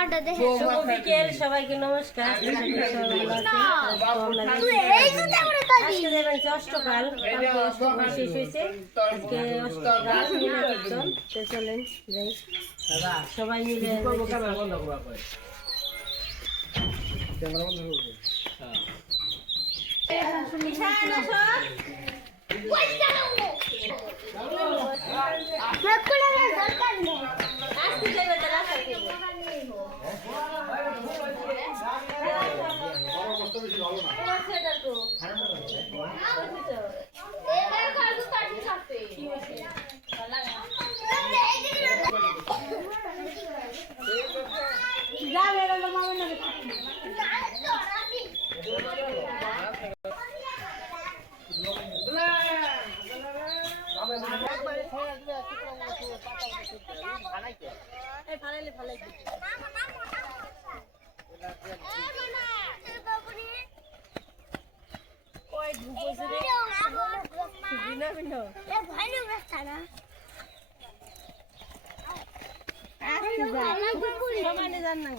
পাওয়াটা দেখে বিকেল সবাইকে নমস্কার অষ্টকাল শেষ হয়েছে আজকে অষ্টকাল চলেন যাই সবাই মিলে দরকার নেই আজকে যাবে তো রাস্তা থেকে। তোমার সেটা তো। এবার কাজ কাটি থাকবে যাবে না মামা না সমানে যান না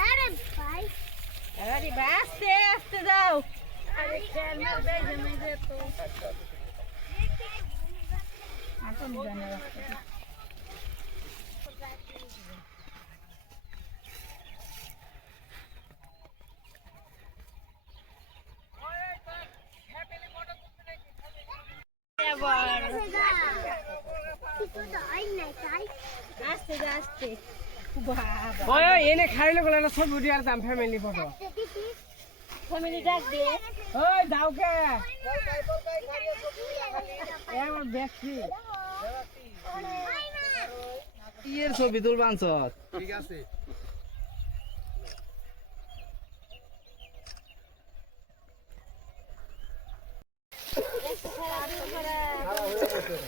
আরে ভাই। আস্তে আস্তে যাও। আরে খেলনা দেখে না যে তো কিছু তো হয় নাই তাই আস্তে যা আস্তে ওই ওই এনে খাইলে গেলে না ছবি উঠি আর দাম ফ্যামিলি ফটো। ফ্যামিলি ডাক দিয়ে ওই যাও কে। এবার দেখছি ইয়ের ছবি তুলবা আনছত আরে যা রে ছবি তুলবেন আরে যা আর রে ওই সিপু দোস না বাপ বুঝাস না আরে আপনি এই চার সামনে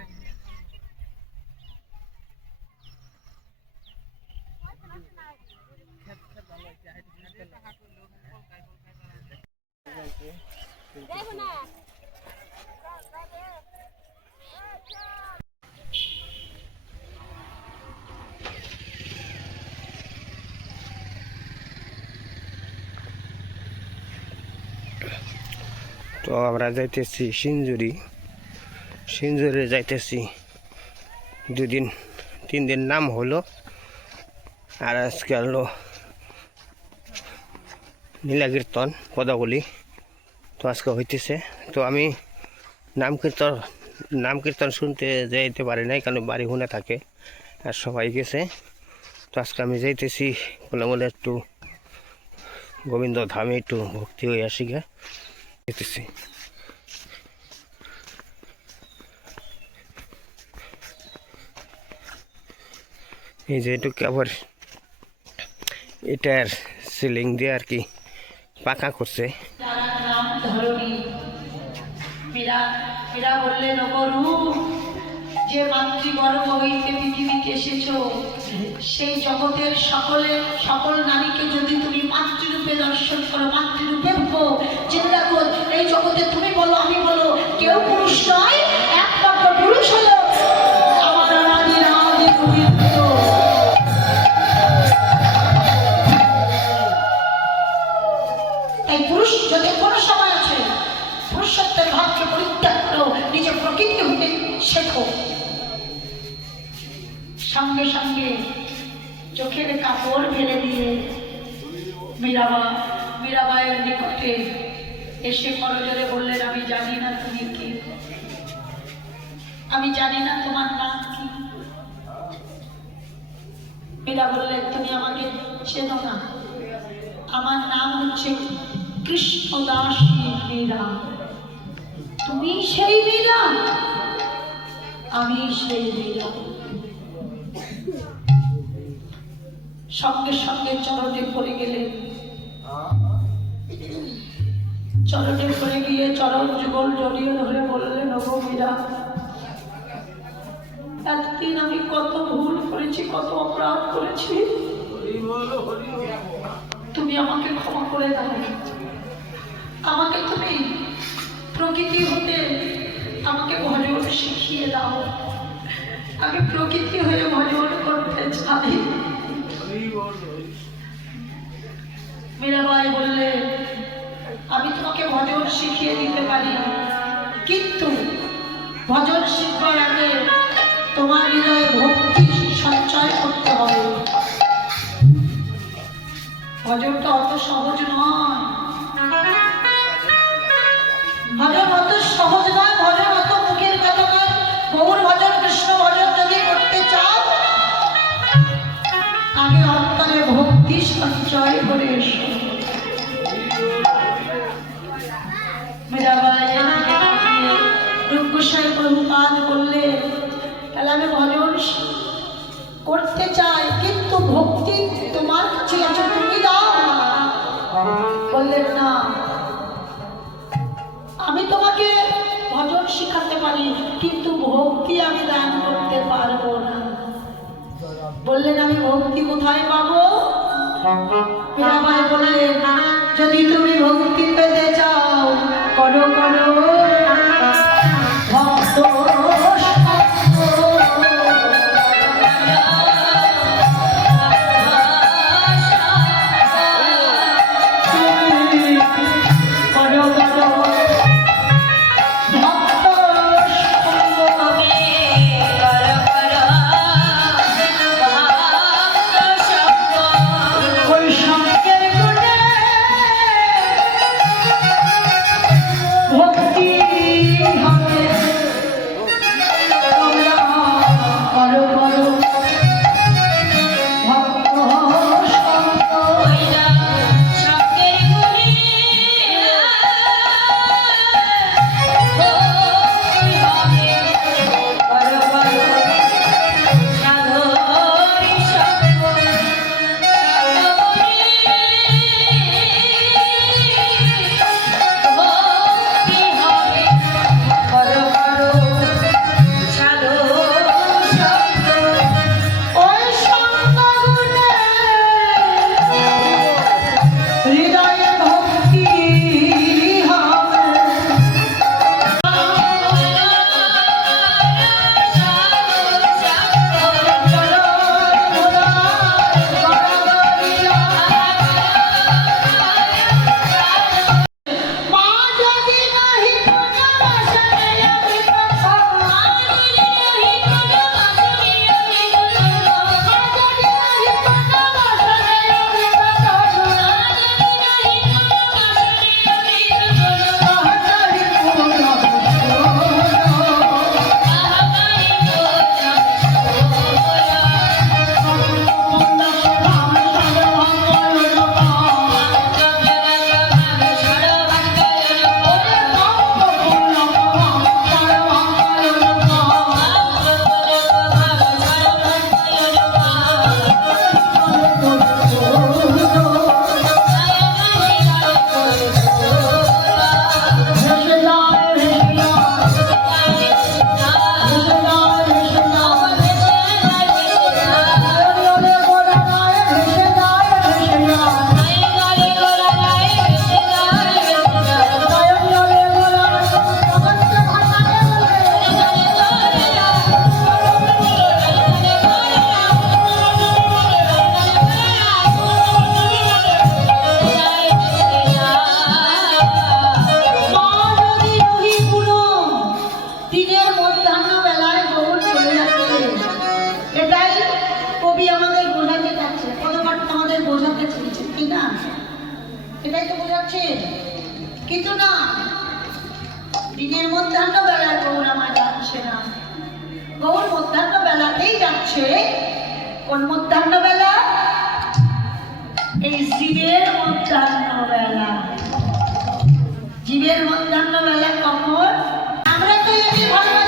তো আমরা যাইতেছি সিঞ্জুরি। সিঞ্জুরি যাইতেছি দুদিন তিন দিন নাম হলো। আর আজকে হলো নীলা কীর্তন পদাবলী। তো আজকে হইতেছে। তো আমি নাম কীর্তন নাম কীর্তন শুনতে যাইতে পারি নাই, কারণ বাড়ি হুনে থাকে আর সবাই গেছে। তো আজকে আমি যাইতেছি, বলে বলে একটু গোবিন্দ ধামে একটু ভক্তি হয়ে আসি গে। যেতেছি এই যে এটুকু আবার এটার সিলিং দিয়ে আর কি পাকা করছে। ধরণী। পীড়া পীড়া বললেন গরু যে মাতৃ মাতৃগর্ভ হইতে পৃথিবীতে এসেছ, সেই জগতের সকলের সকল নারীকে যদি তুমি এসে করজোরে বললেন, আমি জানি না তুমি কি। আমি জানি না তোমার নাম কি। মীরা বললেন তুমি আমাকে চেনো না। আমার নাম হচ্ছে কৃষ্ণদাসী মীরা। তুমি সেই মীরা? আমি সেই মীরা। সঙ্গে সঙ্গে চরণে পড়ে গেলেন চরণে পড়ে গিয়ে চরণ যুগল জড়িয়ে ধরে বললেন ওগো মীরা এতদিন আমি কত ভুল করেছি, কত অপরাধ করেছি। তুমি আমাকে ক্ষমা করে দাও। আমাকে তুমি প্রকৃতি হতে আমাকে ভজন শিখিয়ে দাও। আমি প্রকৃতি হয়ে ভজন করতে চাই। মীরাবাই বললে আমি তোমাকে ভজন শিখিয়ে দিতে পারি। কিন্তু ভজন শিখবার আগে তোমার হৃদয়ে ভক্তি সঞ্চয় করতে হবে। ভজনটা অত সহজ নয়। ভজন অত সহজ নয়, ভজন অত মুখের কথা নয়। গৌর ভজন, কৃষ্ণ ভজন যদি করতে চাও আগে অন্তরে ভক্তি সঞ্চয় করে এসো। প্রভুপাদ বললে তাহলে আমি ভজন করতে চাই কিন্তু ভক্তি তোমার কাছে আছে তুমি দাও। বললেন, না, আমি তোমাকে ভজন শিখাতে পারি, কিন্তু ভক্তি আমি দান করতে পারব না। বললেন, আমি ভক্তি কোথায় পাবো? বললেন যদি তুমি ভক্তি পেতে চাও, করো করো। বুঝেছি কি না? এটাই তো বোঝাচ্ছে। কিন্তু না। দিনের মধ্যাহ্ন বেলার গৌর আমার যাচ্ছে না। গৌর মধ্যাহ্ন বেলাতেই যাচ্ছে। কোন মধ্যাহ্ন বেলা এই জীবের মধ্যাহ্ন বেলা জীবের মধ্যাহ্ন বেলা কখন? আমরা তো এটি ভালো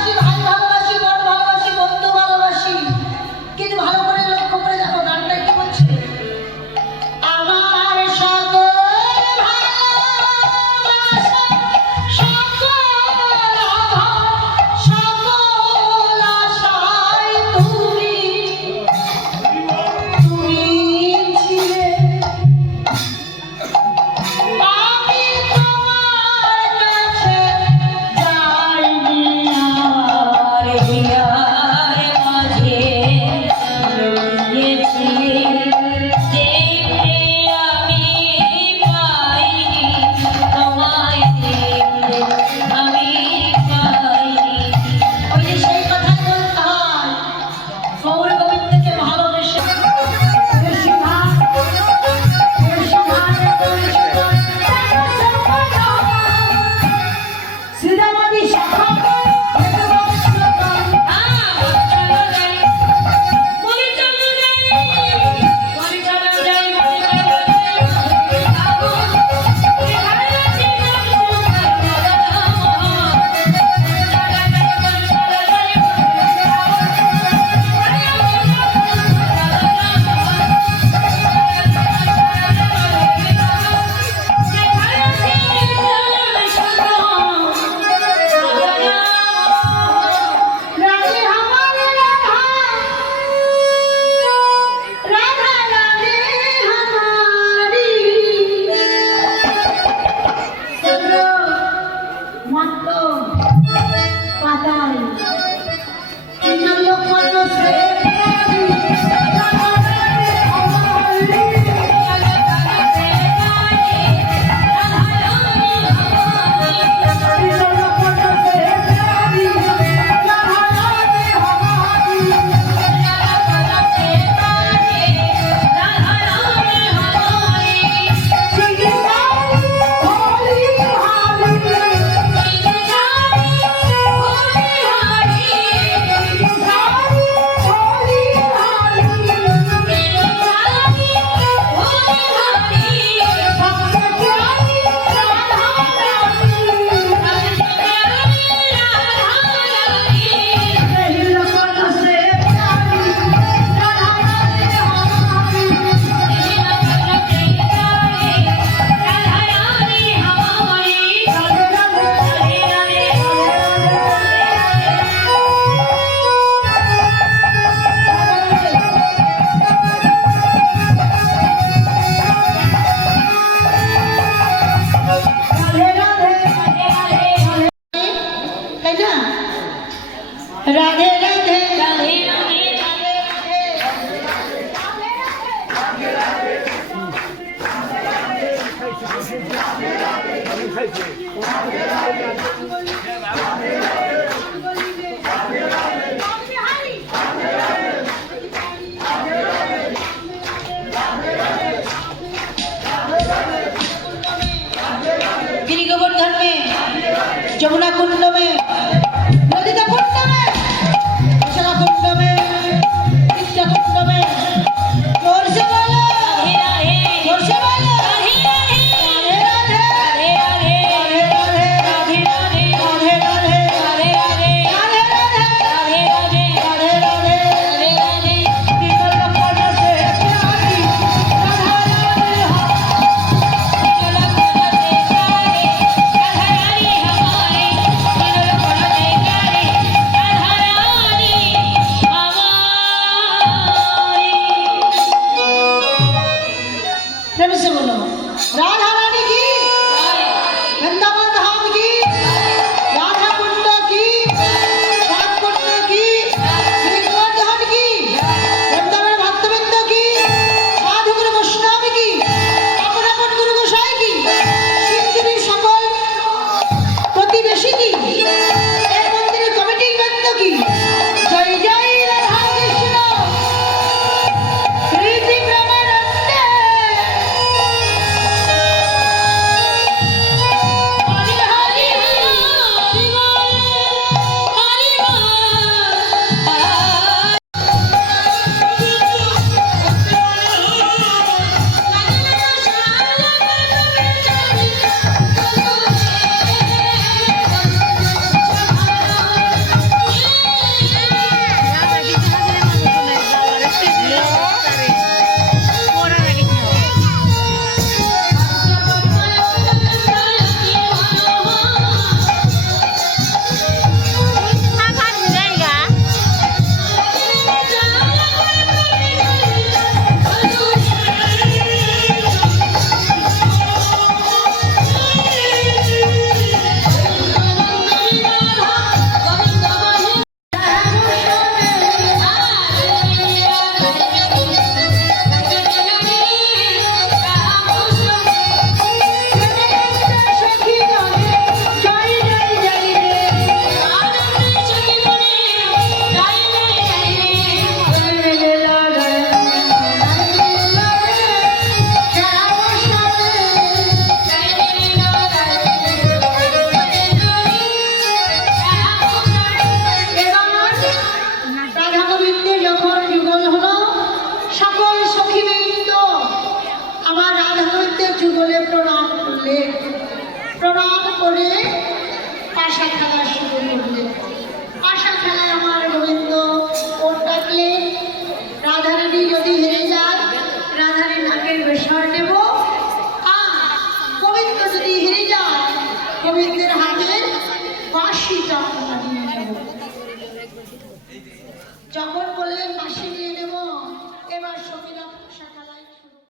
যমুনা কুণ্ড ষাট হাজার ষোলো